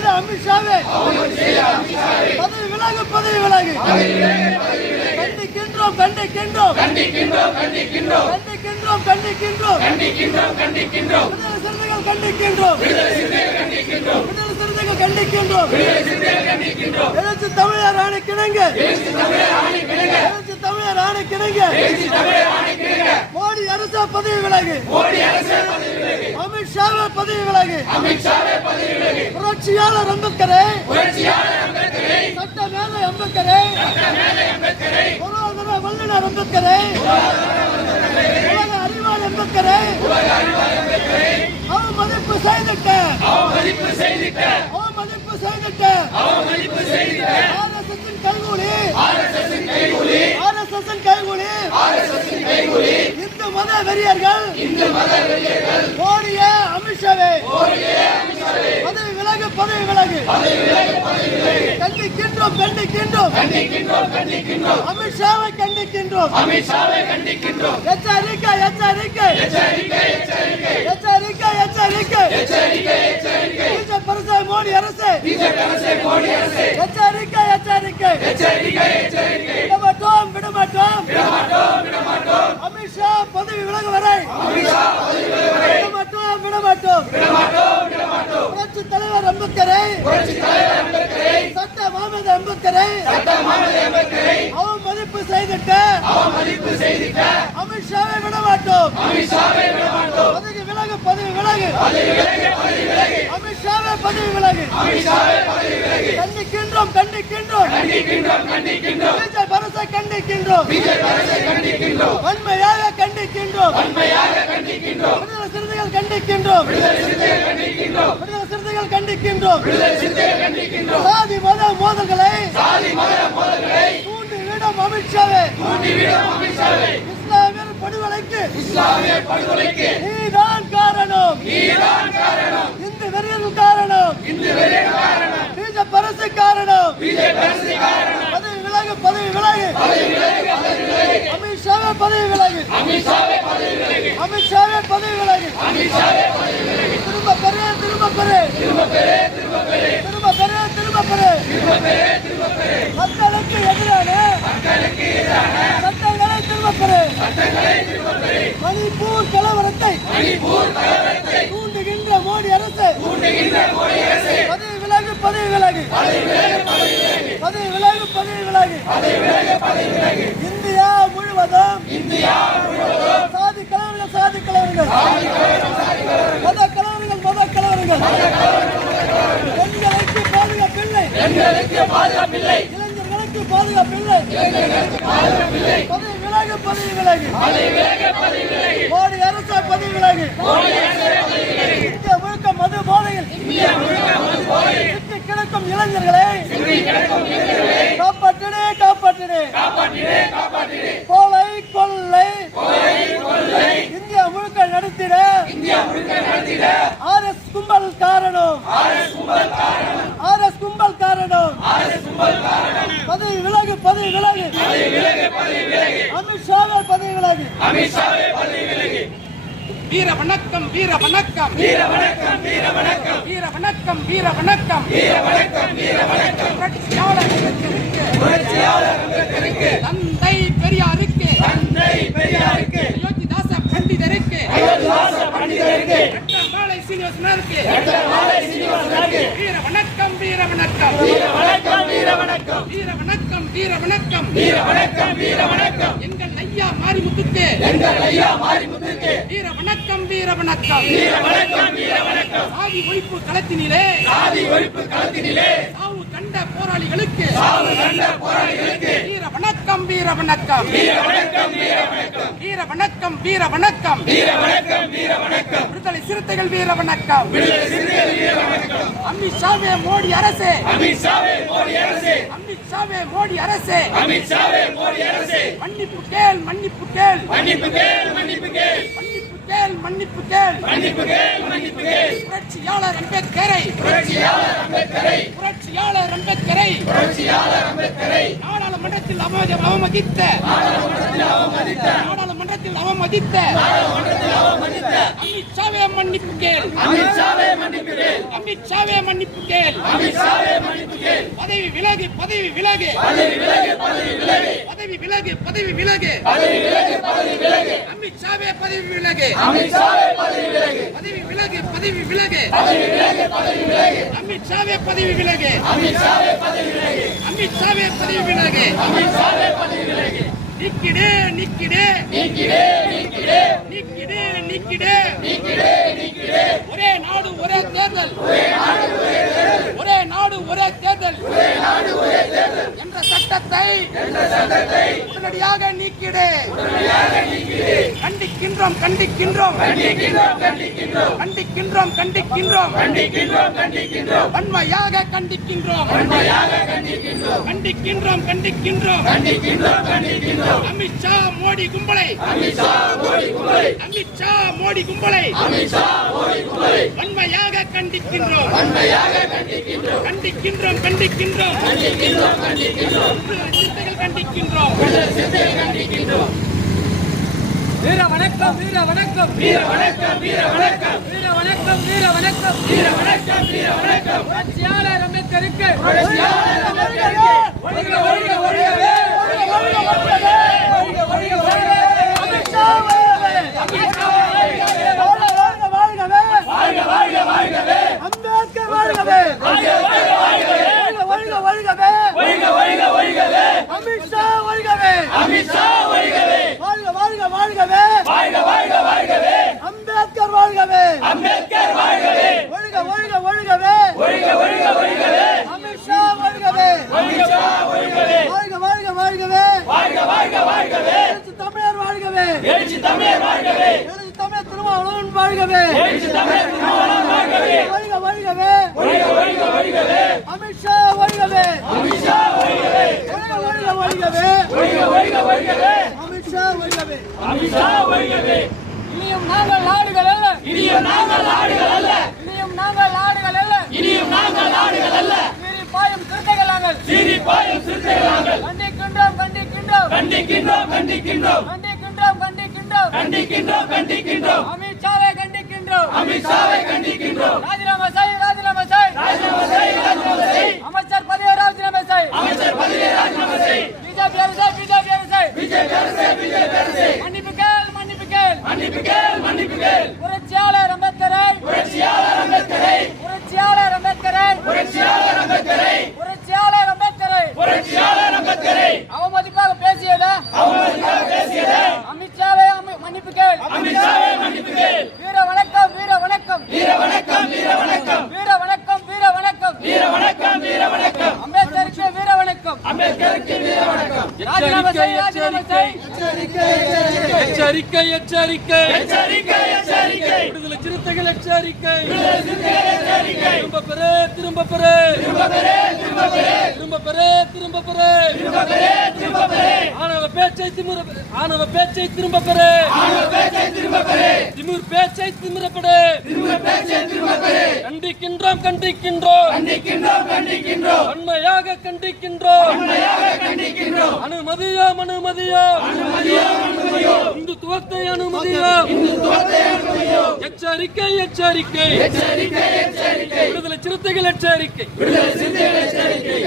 செய்த அமித்ஷாவே பதவி விலகு, பதவி விலகு. கண்டிக்கின்றோம், கண்டிக்கின்றோம், கண்டிக்கின்றோம், கண்டிக்கின்றோம், கண்டிக்கின்றோம், கண்டிக்கின்றோம், கண்டிக்கின்றோம், கண்டிக்கின்றோம். விடுதலை சிறுத்தைகள் கண்டிக்கின்றோம், விடுதலை சிறுத்தைகள் கண்டிக்கின்றோம், விடுதலை சிறுத்தைகள் கண்டிக்கின்றோம், விடுதலை சிறுத்தைகள் கண்டிக்கின்றோம். எழுச்சி தமிழர் ஆணைக்கிணங்க, எழுச்சி தமிழர் ஆணைக்கிணங்க, எழுச்சி தமிழர் ஆணைக்கிணங்க, எழுச்சி தமிழர் ஆணைக்கிணங்க. மோடி அரசு பதவி விலகு, மோடி அரசு பதவி விலகு. அமித்ஷாவே பதவி விலகு, அமித்ஷாவே பதவி விலகு. புரட்சியாளர் அம்பேத்கரை, புரட்சியாளர் அம்பேத்கரை, சட்ட மேதை அம்பேத்கரை, சட்ட மேதை அம்பேத்கரை, பொருளாதார வல்லுநர் அம்பேத்கரை, உலக அறிவாளர் அம்பேத்கரை, உலக அறிவாளர் அம்பேத்கரை அவமதிப்பு செய்திட்ட, அவமதிப்பு செய்திட்ட, அவமதிப்பு செய்திட்ட, அவமதிப்பு செய்திட்ட ஆர்எஸ்எஸ்ஸின் கைகூலி, ஆர்எஸ்எஸ்ஸின் கைகூலி, ஆர்எஸ்எஸ்ஸின் கைகூலி, ஆர்எஸ்எஸ்ஸின் கைகூலி. இந்து மத வெறியர்கள், இந்து மத வெறியர்கள். மோடியே அமித்ஷாவே, மோடியே அமித்ஷாவே பதவி விலகு, பதவி விலகு, பதவி விலகு, பதவி விலகு. கண்டிக்கின்றோம், கண்டிக்கின்றோம், கண்டிக்கின்றோம், கண்டிக்கின்றோம். அமித்ஷாவை கண்டிக்கின்றோம், அமித்ஷாவை கண்டிக்கின்றோம். எச்சரிக்கை, எச்சரிக்கை, எச்சரிக்கை, எச்சரிக்கை, எச்சரிக்கை, எச்சரிக்கை, எச்சரிக்கை, எச்சரிக்கை. பிஜேபி அரசு, மோடி அரசு, பிஜேபி அரசு, மோடி அரசு. எச்சரிக்கை, எச்சரிக்கை, எச்சரிக்கை, எச்சரிக்கை. விடமாட்டோம், விடமாட்டோம், விடமாட்டோம், விடமாட்டோம். அமித்ஷா பதவி விலகு வரை, அமித்ஷா பதவி விலகு வரை விடமாட்டோம், விடமாட்டோம், விடமாட்டோம், விடமாட்டோம். புரட்சி தலைவர் அம்பேத்கரை, புரட்சி தலைவர் அம்பேத்கரை, சட்ட மாமேதை அம்பேத்கரை, சட்ட மாமேதை அம்பேத்கரை அவமதிப்பு செய்திட்ட, அவமதிப்பு செய்திட்ட அமித்ஷாவை விடமாட்டோம், அமித்ஷாவை விடமாட்டோம். பதவி விலகு, பதவி விலகு, பதவி விலகு, பதவி விலகு. அமித்ஷாவை பதவி விலகு, அமித்ஷாவை பதவி விலகு. கண்டிக்கின்றோம், கண்டிக்கின்றோம், கண்டிக்கின்றோம், கண்டிக்கின்றோம். பிஜேபி அரசை கண்டிக்கின்றோம், பிஜேபி அரசை கண்டிக்கின்றோம். வன்மையாக கண்டிக்கின்றோம், வன்மையாக கண்டிக்கின்றோம். விடுதலை சிறுத்தைகள் கண்டிக்கின்றோம், விடுதலை சிறுத்தைகள் கண்டிக்கின்றோம், விடுதலை சிறுத்தைகள் கண்டிக்கின்றோம், விடுதலை சிறுத்தைகள் கண்டிக்கின்றோம். சாதி மத மோதல்களை, சாதி மத மோதல்களை தூண்டிவிடும் அமித்ஷாவே, தூண்டிவிடும் அமித்ஷாவே. இஸ்லாமியர் படுகொலைக்கு, இஸ்லாமியர் படுகொலைக்கு நீதான் காரணம், நீதான் காரணம். இந்து வெறியர்கள் காரணம், இந்து வெறியர்கள் காரணம். பிஜேபி அரசு காரணம், பிஜேபி அரசு காரணம். பதவி விலகு, பதவி விலகு, பதவி விலகு, பதவி விலகு. அமித்ஷாவே பதவி விலகு, அமித்ஷாவே பதவி விலகு, அமித்ஷாவே பதவி விலகு, அமித்ஷாவே பதவி விலகு. திரும்ப பெரு, திரும்ப பெரு, திரும்ப பெரு, திரும்ப பெரு, திரும்ப பெரு, திரும்ப பெரு, திரும்ப பெரு, திரும்ப பெரு. மக்களுக்கு எதிரான, மக்களுக்கு எதிரான சட்டங்களை திரும்ப பெரு, சட்டங்களை திரும்ப பெரு. மணிப்பூர் கலவரத்தை, மணிப்பூர் கலவரத்தை தூண்டுகின்ற மோடி அரசு, தூண்டுகின்ற மோடி அரசு பதவி விலகு, பதவி விலகு, பதவி விலகு, பதவி விலகு, பதவி விலகு, பதவி விலகு, பதவி விலகு, பதவி விலகு. இந்தியா முழுவதும், இந்தியா முழுவதும் சாதி கலவரங்கள், சாதி கலவரங்கள், சாதி கலவரங்கள், சாதி கலவரங்கள், மத கலவரங்கள், மத கலவரங்கள், மத கலவரங்கள். பெண்களுக்கு பாதுகாப்பில்லை, பெண்களுக்கு பாதுகாப்பில்லை, இளைஞர்களுக்கு பாதுகாப்பில்லை, இளைஞர்களுக்கு பாதுகாப்பில்லை. பதவி விலகு, பதவி விலகு, பதவி விலகு, பதவி விலகு. மோடி அரசு பதவி விலகு, மோடி அரசு பதவி விலகு. இந்தியா முழுக்க மது போதையில், இந்தியா முழுக்க மது போதையில் சிக்கி கிடக்கும் இளைஞர்களை, சிக்கி கிடக்கும் இளைஞர்களை காப்பாற்றினே, காப்பாற்றினே, காப்பாற்றினே, காப்பாற்றினே. கொலை, கொள்ளை, கொலை, கொள்ளை இந்தியா முழுக்க நடத்திட, இந்தியா முழுக்க நடத்திட ஆர்எஸ் கும்பல் காரணம், ஆர்எஸ் கும்பல் காரணம், ஆர்எஸ் கும்பல் காரணம், ஆர்எஸ் கும்பல் காரணம். பதவி விலகு, பதவி விலகு, பதவி விலகு, பதவி விலகு. அமித்ஷாவே பதவி விலகு, அமித்ஷாவே பதவி விலகு. வீர வணக்கம், வீர வணக்கம், வீர வணக்கம், வீர வணக்கம், வீர வணக்கம், வீர வணக்கம், வீர வணக்கம், வீர வணக்கம். புரட்சியாளர் அம்பேத்கருக்கு, புரட்சியாளர் அம்பேத்கருக்கு, தந்தை பெரியாருக்கு, தந்தை பெரியாருக்கு, அயோத்திதாச பண்டிதருக்கு, அயோத்திதாச பண்டிதருக்கு, மாலை சீனிவாசனருக்கு, மாலை சீனிவாசனருக்கு வீர வணக்கம், வீர வணக்கம், வீர வணக்கம், வீர வணக்கம், வீர வணக்கம், வீர வணக்கம், வீர வணக்கம், வீர வணக்கம். எங்கள் ஐயா மாரிமுத்துக்கு, எங்கள் ஐயா மாரிமுத்துக்கு வீர வணக்கம், வீர வணக்கம், வீர வணக்கம், வீர வணக்கம். சாதி ஒழிப்பு களத்தினிலே, சாதி ஒழிப்பு களத்தினிலே சாவு கண்ட போராளிகளுக்கு, சாவு கண்ட போராளிகளுக்கு வீர வணக்கம், வீர வணக்கம், வீர வணக்கம், வீர வணக்கம், வீர வணக்கம், வீர வணக்கம், வீர வணக்கம், வீர வணக்கம். விடுதலை சிறுத்தைகள் வீர வணக்கம், விடுதலை சிறுத்தைகள் வீர வணக்கம். அமித்ஷாவே மோடி அரசே, அமித்ஷாவே மோடி அரசு, அமித்ஷாவே மோடி அரசே, அமித்ஷாவே மோடி அரசு மன்னிப்பு கேள், மன்னிப்பு கேள், மன்னிப்பு கேள், மன்னிப்பு கேள், மன்னிப்பு கேள், மன்னிப்பு கேள், மன்னிப்பு கேள், மன்னிப்பு கேள். புரட்சியாளர் அம்பேத்கரை, புரட்சியாளர் அம்பேத்கரை, புரட்சியாளர் அம்பேத்கரை புரட்சியாளர் அம்பேத்கரை நாடாளுமன்றத்தில் அவமதித்த, நாடாளுமன்றத்தில் அவமதித்த, நாடாளுமன்றத்தில் நாடாளுமன்றத்தில் அவமதித்த அமித்ஷாவே மன்னிப்பு கேள். அமித்ஷாவே மன்னிப்பு கேள். பதவி விலகு. பதவி விலகு. பதவி விலகு. பதவி விலகு. அமித்ஷாவே பதவி விலகு. பதவி விலகு. பதவி விலகு. அமித்ஷாவே பதவி விலகு. அமித்ஷாவே பதவி விலகு. நிக்கிடு நிக்கிடு நிக்கிடு நிக்கிடு நிக்கிடு ஒரே நாடு ஒரே தேர்தல். ஒரே நாடு ஒரே தேர்தல் என்ற சட்டத்தை உடனடியாக நீக்கிடு. கண்டிக்கின்றோம் கண்டிக்கின்றோம் கண்டிக்கின்றோம் கண்டிக்கின்றோம் வன்மையாக கண்டிக்கின்றோம் கண்டிக்கின்றோம் கண்டிக்கின்றோம் அமித்ஷா மோடி கும்பலை அமித்ஷா மோடி கும்பலை வன்மையாக கண்டிக்கின்றோம் கண்டிக்கின்றோம் கண்டிக்கின்றோம் கண்டிக்கின்றோம். வீர வணக்கம் வீர வணக்கம் வீர வணக்கம் வீர வணக்கம் வீர வணக்கம் வீர வணக்கம் வீர வணக்கம் வீர வணக்கம். புரட்சியாளர் அம்பேத்கருக்கு அம்பேத்கர் வாழ்கவே. அம்பேத்கர் வாழ்கவே. ஒழுக ஒழுக ஒழுகவே. ஒழுக ஒழுக ஒழுகவே. அமித்ஷா வாழ்கவே. அமித்ஷா வாழ்கவே. வாழ்க வாழ்க வாழ்கவே. வாழ்க வாழ்க வாழ்கவே. எழுச்சி தமிழர் வாழ்கவே. எழுச்சி தமிழர் வாழ்கவே. எழுச்சி தமிழர் திருமாவளவன் வாழ்கவே. எழுச்சி தமிழர் திருமாவளவன் வாழ்கவே. வாழ்க வாழ்கவே. ஒழுக ஒழுக ஒழுகவே. அமித்ஷா வாழ்கவே. அமித்ஷா வாழ்கவே. ஒழுக ஒழுக ஒழுகவே. ஒழுக ஒழுக ஒழுகவே. அமித்ஷா வாழ்கவே. அமித்ஷா வாழ்கவே. இனியும் நாங்கள் நாடுகள் அல்ல. இனியும் நாங்கள் நாடுகள் அல்ல. இனியும் நாங்கள் நாடுகள் அல்ல. இனியும் நாங்கள் நாடுகள் அல்ல. சீறி பாயும் சிறுத்தைகள் நாங்கள். சீறி பாயும் சிறுத்தைகள் நாங்கள். கண்டிக்கின்றோம் கண்டிக்கின்றோம் கண்டிக்கின்றோம் கண்டிக்கின்றோம் கண்டிக்கின்றோம் கண்டிக்கின்றோம் கண்டிக்கின்றோம் கண்டிக்கின்றோம். அமித்ஷாவை கண்டிக்கின்றோம். அமித்ஷாவை கண்டிக்கின்றோம். ராஜினாமா செய். ராஜினாமா செய். ராஜினாமா செய். ராஜினாமா செய். அமைச்சர் பதவியை ராஜினாமா செய். அமைச்சர் பதவியை ராஜினாமா செய். பிஜேபி அரசு. பிஜேபி அரசு. பிஜேபி அரசு. பிஜேபி அரசு. மன்னிப்பு கேள். மன்னிப்பு கேள். மன்னிப்பு கேள். மன்னிப்பு கேள். புரட்சியாளர் அம்பேத்கரை. புரட்சியாளர் அம்பேத்கரை. புரட்சியாளர் அம்பேத்கரை. புரட்சியாளர் அம்பேத்கரை. புரட்சியாளர் அம்பேத்கரை. புரட்சியாளர் அம்பேத்கரை. அவமதிப்பாக பேசியது. அவமதிப்பாக பேசியது. அமித்ஷாவை மன்னிப்பு கேள். அமித்ஷாவை மன்னிப்பு கேள். வீர வணக்கம் வீர வணக்கம் வீர வணக்கம் வீர வணக்கம் வீர வணக்கம் வீர வணக்கம் வீர வணக்கம் வீர வணக்கம். அம்பேத்கருக்கு வீர வணக்கம். அம்பேத்கருக்கு வீர வணக்கம். ராஜினாமா செய். ராஜினாமா செய். எச்சரிக்கை எச்சரிக்கை எச்சரிக்கை எச்சரிக்கை. விடுதலை சிறுத்தைகள் எச்சரிக்கை. விடுதலை சிறுத்தைகள் எச்சரிக்கை. திரும்ப பெறு திரும்ப பெறு திரும்ப பெறு திரும்ப பெறு திரும்ப பெறு திரும்ப பெறு திரும்ப பெறு திரும்ப பெறு. ஆணவ பேச்சை திமிர ஆணவ பேச்சை திரும்ப பெறு. ஆணவ பேச்சை திரும்ப பெறு. திமிர் பேச்சை திமிரப்படு. திமிர் பேச்சை திரும்ப பெறு. கண்டிக்கின்றோம் கண்டிக்கின்றோம் கண்டிக்கின்றோம் கண்டிக்கின்றோம். வன்மையாக கண்டிக்கின்றோம். வன்மையாக கண்டிக்கின்றோம். அனுமதியோம் அனுமதியோம் அனுமதியோம் அனுமதியோம். இந்துத்துவத்தை அனுமதியோம். இந்துத்துவத்தை அனுமதியோம். எச்சரிக்கை எச்சரிக்கை எச்சரிக்கை எச்சரிக்கை. விடுதலை சிறுத்தைகள் எச்சரிக்கை. விடுதலை சிறுத்தைகள் எச்சரிக்கை.